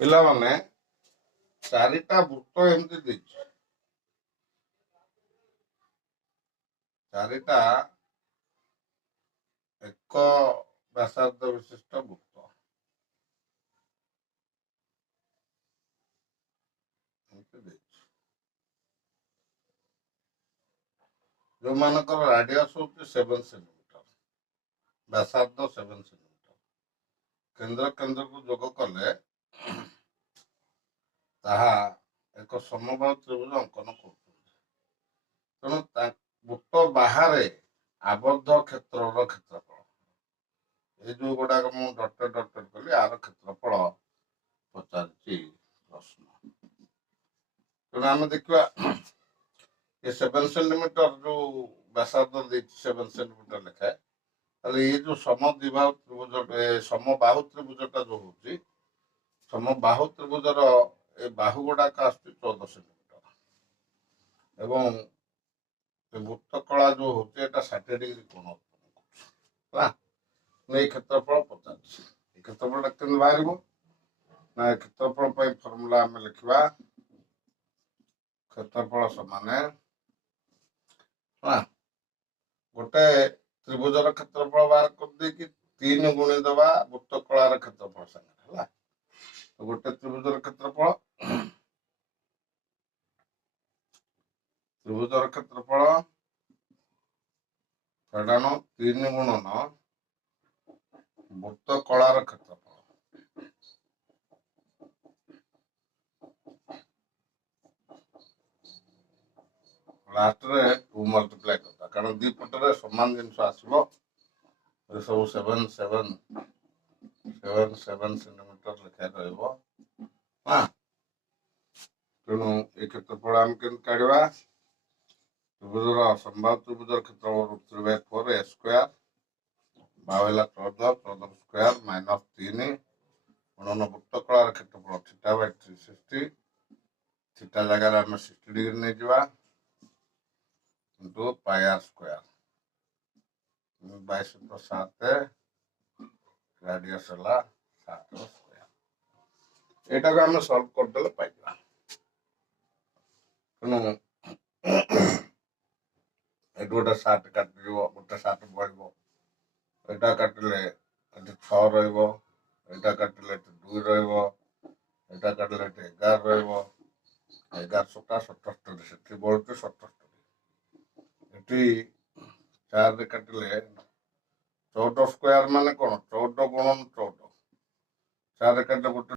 ପିଲାମାନେ ଚାରିଟା ବୃତ୍ତ ଏମିତି ଦେଇଛି, ଚାରିଟା ଏକ ବ୍ୟାସାର୍ଦ୍ଧ ବିଶିଷ୍ଟ ବୃତ୍ତ ଏମିତି ଦେଇଛି, ଯୋଉମାନଙ୍କର ରାଡିୟସ୍ ହଉଛି 7 ସେଣ୍ଟିମିଟର, ବ୍ୟାସାର୍ଦ୍ଧ 7 ସେଣ୍ଟିମିଟର, କେନ୍ଦ୍ର କେନ୍ଦ୍ରକୁ ଯୋଗ କଲେ ତାହା ଏକ ସମବାହୁ ତ୍ରିଭୁଜ ଅଙ୍କନ କରୁଛନ୍ତି। ତେଣୁ ବୃତ୍ତ ବାହାରେ ଆବଦ୍ଧ କ୍ଷେତ୍ରର କ୍ଷେତ୍ରଫଳ, ଏଇ ଯୋଉ ଗୁଡାକ ମୁଁ ଡଟେଡ୍ କଲି ଆର କ୍ଷେତ୍ରଫଳ ପଚାରିଛି ପ୍ରଶ୍ନ। ତେଣୁ ଆମେ ଦେଖିବା ଏ 7 ସେଣ୍ଟିମିଟର ଯୋଉ ବ୍ୟାସାର୍ଦ୍ଧ ଦେଇଛି 7 ସେଣ୍ଟିମିଟର ଲେଖାଏ, ତାହେଲେ ଏଇ ଯୋଉ ସମଦ୍ୱିବାହୁ ତ୍ରିଭୁଜ ସମବାହୁ ତ୍ରିଭୁଜଟା ଯୋଉ ହଉଛି, ସମବାହୁ ତ୍ରିଭୁଜର ଏ ବାହୁ ଗୁଡାକ ଆସୁଛି 14 ସେଣ୍ଟିମିଟର ଏବଂ ବୃତ୍ତ କଳା ଯୋଉ ହଉଛି ଏଟା 60 ଡିଗ୍ରୀ କୋଣ ଉତ୍ପନ୍ନ କରୁଛି ହେଲା। ଏଇ କ୍ଷେତ୍ରଫଳ ପଚାରୁଛି, ଏ କ୍ଷେତ୍ରଫଳଟା କେମିତି ବାହାରିବ ନା, ଏ କ୍ଷେତ୍ରଫଳ ପାଇଁ ଫର୍ମୁଲା ଆମେ ଲେଖିବା କ୍ଷେତ୍ରଫଳ ସମାନେ ଗୋଟେ ତ୍ରିଭୁଜର କ୍ଷେତ୍ରଫଳ ବାହାର କରିଦେଇକି 3 ଗୁଣିଦେବା ବୃତ୍ତ କଳାର କ୍ଷେତ୍ରଫଳ ସାଙ୍ଗରେ ହେଲା। ଗୋଟେ ତ୍ରିଭୁଜର କ୍ଷେତ୍ରଫଳ ସେଟାను 3 ଗୁଣନ ବୃତ୍ତ କଳାର କ୍ଷେତ୍ରଫଳ, ଲାଷ୍ଟରେ 2 ମଲ୍ଟିପ୍ଲାଏ କରିଦେବା, କାରଣ ଦି ପଟରେ ସମାନ ଜିନିଷ ଆସିବ। ଏ ସବୁ 7 ସେଣ୍ଟିମିଟର ଲେଖାଏଁ ରହିବ। ତେଣୁ ଏ କ୍ଷେତ୍ରଫଳ ଆମେ କେମିତି କାଢିବା, ତ୍ରିଭୁଜର ସମବାହୁ ତ୍ରିଭୁଜର କ୍ଷେତ୍ରଫଳ √3/4 a ସ୍କୋୟାର, ବାହୁ ହେଲା 14 ସ୍କୋୟାର -3 ଗୁଣନ ବୃତ୍ତ କଳାର କ୍ଷେତ୍ରଫଳ θ/360, ଥିଟା ଜାଗାରେ ଆମେ 60 ଡିଗ୍ରୀ ନେଇଯିବା ଇଣ୍ଟୁ πr ସ୍କୋୟାର, 22 ରାଡିୟସ୍ ହେଲା 7 ସ୍କୋୟାର। ଏଇଟାକୁ ଆମେ ସଲ୍ଭ କରିଦେଲେ ପାଇଯିବା। ତେଣୁ ଏଠୁ ଗୋଟେ 7 କାଟିଯିବ, ଗୋଟେ 7 ବଢିବ, ଏଇଟା କାଟିଲେ ଏଠି 6 ରହିବ, ଏଇଟା କାଟିଲେ ଏଠି 2 ରହିବ, ଏଇଟା କାଟିଲେ ଏଠି 11 ରହିବ, 11 7 77, ସେଠି ବଢୁଛି 77, ଏଠି 4 କାଟିଲେ 14 ସ୍କୋୟାର ମାନେ କଣ, 14 ଗୁଣନ 14, 4 କାଟିଲେ ଗୋଟେ